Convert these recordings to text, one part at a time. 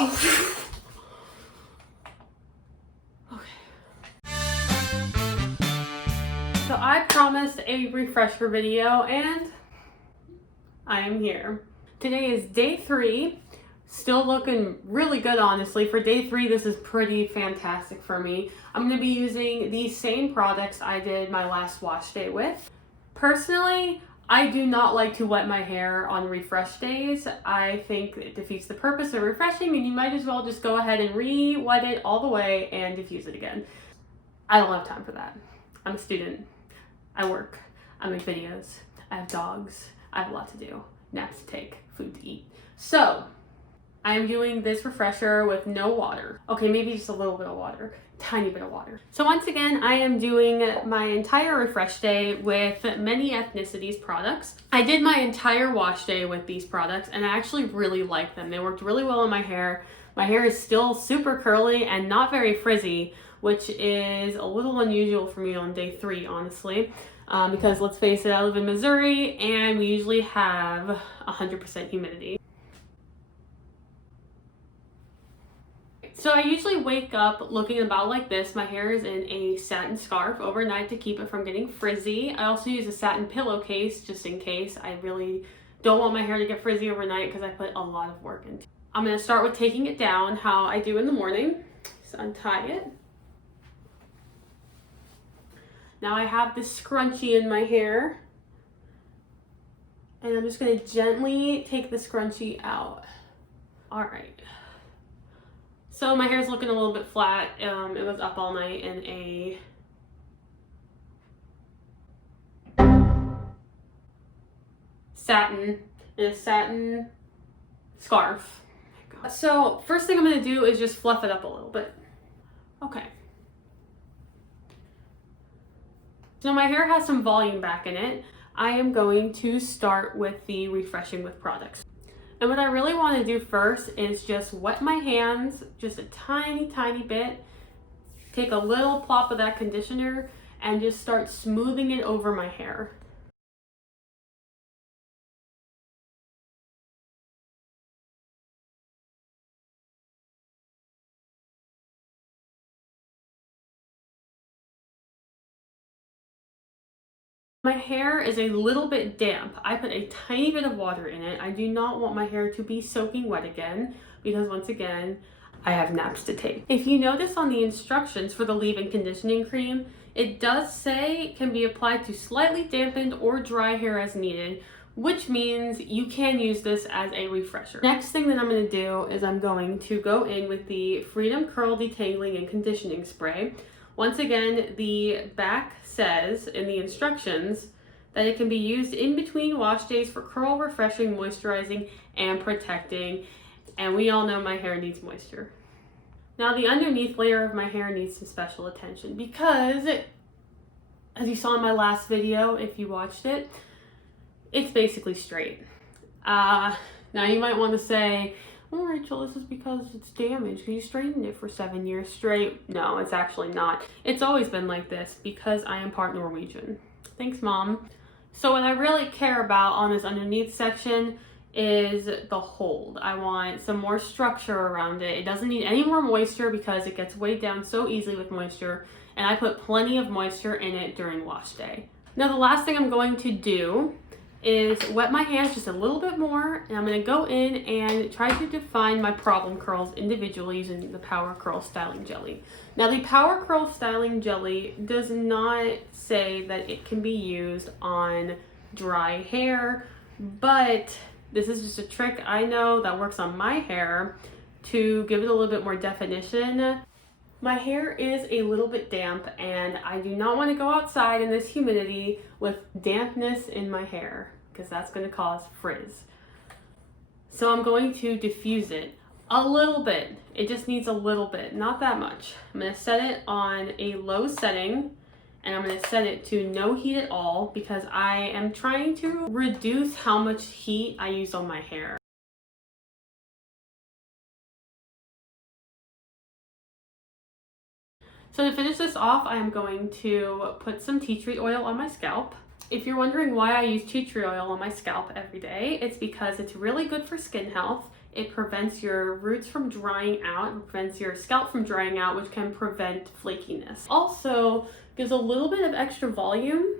So I promised a refresher video and I am here. Today is day 3. Still looking really good, honestly. For day 3, this is pretty fantastic for me. I'm going to be using the same products I did my last wash day with. Personally, I do not like to wet my hair on refresh days. I think it defeats the purpose of refreshing, and you might as well just go ahead and re-wet it all the way and diffuse it again. I don't have time for that. I'm a student. I work. I make videos. I have dogs. I have a lot to do. Naps to take. Food to eat. So, I am doing this refresher with no water. Okay, maybe just a little bit of water. Tiny bit of water. So once again, I am doing my entire refresh day with Many Ethnicities products. I did my entire wash day with these products and I actually really like them. They worked really well on my hair. My hair is still super curly and not very frizzy, which is a little unusual for me on day 3, honestly. Because let's face it, I live in Missouri and we usually have 100% humidity. So I usually wake up looking about like this. My hair is in a satin scarf overnight to keep it from getting frizzy. I also use a satin pillowcase just in case. I really don't want my hair to get frizzy overnight because I put a lot of work into it. I'm going to start with taking it down how I do in the morning. So untie it. Now I have this scrunchie in my hair. And I'm just going to gently take the scrunchie out. All right. So my hair is looking a little bit flat. It was up all night in a satin scarf. So first thing I'm going to do is just fluff it up a little bit. Okay. So my hair has some volume back in it. I am going to start with the refreshing with products. And what I really want to do first is just wet my hands just a tiny bit. Take a little plop of that conditioner and just start smoothing it over my hair. My hair is a little bit damp. I put a tiny bit of water in it. I do not want my hair to be soaking wet again because once again, I have naps to take. If you notice on the instructions for the leave-in conditioning cream, it does say it can be applied to slightly dampened or dry hair as needed, which means you can use this as a refresher. Next thing that I'm going to do is I'm going to go in with the Freedom Curl Detangling and Conditioning Spray. Once again, the back says in the instructions that it can be used in between wash days for curl refreshing, moisturizing, and protecting. And we all know my hair needs moisture. Now the underneath layer of my hair needs some special attention because, as you saw in my last video, if you watched it, it's basically straight. Now you might want to say, oh, Rachel, this is because it's damaged because you straightened it for 7 years straight. No, it's actually not. It's always been like this because I am part Norwegian. Thanks, Mom. So what I really care about on this underneath section is the hold. I want some more structure around it. It doesn't need any more moisture because it gets weighed down so easily with moisture, and I put plenty of moisture in it during wash day. Now the last thing I'm going to do is wet my hands just a little bit more, and I'm going to go in and try to define my problem curls individually using the Power Curl Styling Jelly. Now the Power Curl Styling Jelly does not say that it can be used on dry hair, but this is just a trick I know that works on my hair to give it a little bit more definition. My hair is a little bit damp and I do not want to go outside in this humidity with dampness in my hair because that's going to cause frizz. So I'm going to diffuse it a little bit. It just needs a little bit, not that much. I'm going to set it on a low setting and I'm going to set it to no heat at all because I am trying to reduce how much heat I use on my hair. So to finish this off, I'm going to put some tea tree oil on my scalp. If you're wondering why I use tea tree oil on my scalp every day, it's because it's really good for skin health. It prevents your roots from drying out, it prevents your scalp from drying out, which can prevent flakiness. Also gives a little bit of extra volume.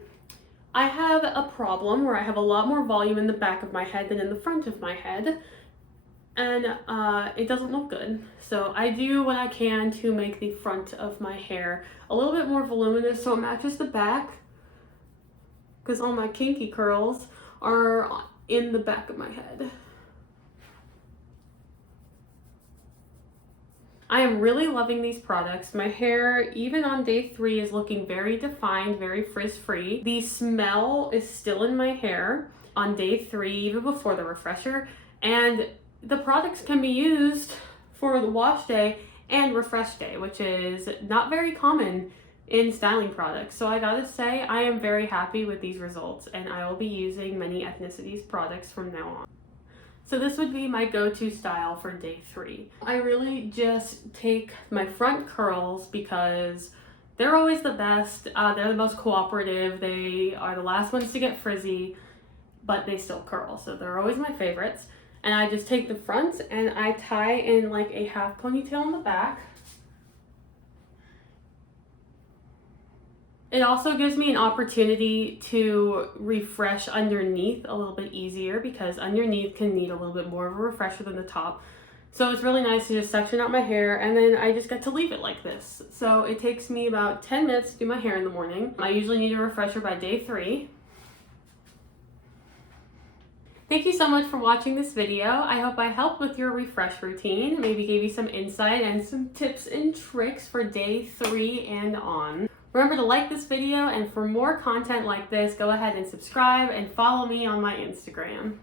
I have a problem where I have a lot more volume in the back of my head than in the front of my head, and it doesn't look good. So I do what I can to make the front of my hair a little bit more voluminous so it matches the back, because all my kinky curls are in the back of my head. I am really loving these products. My hair, even on day 3, is looking very defined, very frizz-free. The smell is still in my hair on day 3, even before the refresher. And the products can be used for the wash day and refresh day, which is not very common in styling products. So I gotta say, I am very happy with these results, and I will be using Many Ethnicities products from now on. So this would be my go-to style for day 3. I really just take my front curls because they're always the best. They're the most cooperative. They are the last ones to get frizzy, but they still curl. So they're always my favorites. And I just take the front and I tie in like a half ponytail in the back. It also gives me an opportunity to refresh underneath a little bit easier, because underneath can need a little bit more of a refresher than the top. So it's really nice to just section out my hair, and then I just get to leave it like this. So it takes me about 10 minutes to do my hair in the morning. I usually need a refresher by day 3. Thank you so much for watching this video. I hope I helped with your refresh routine, maybe gave you some insight and some tips and tricks for day 3 and on. Remember to like this video, and for more content like this, go ahead and subscribe and follow me on my Instagram.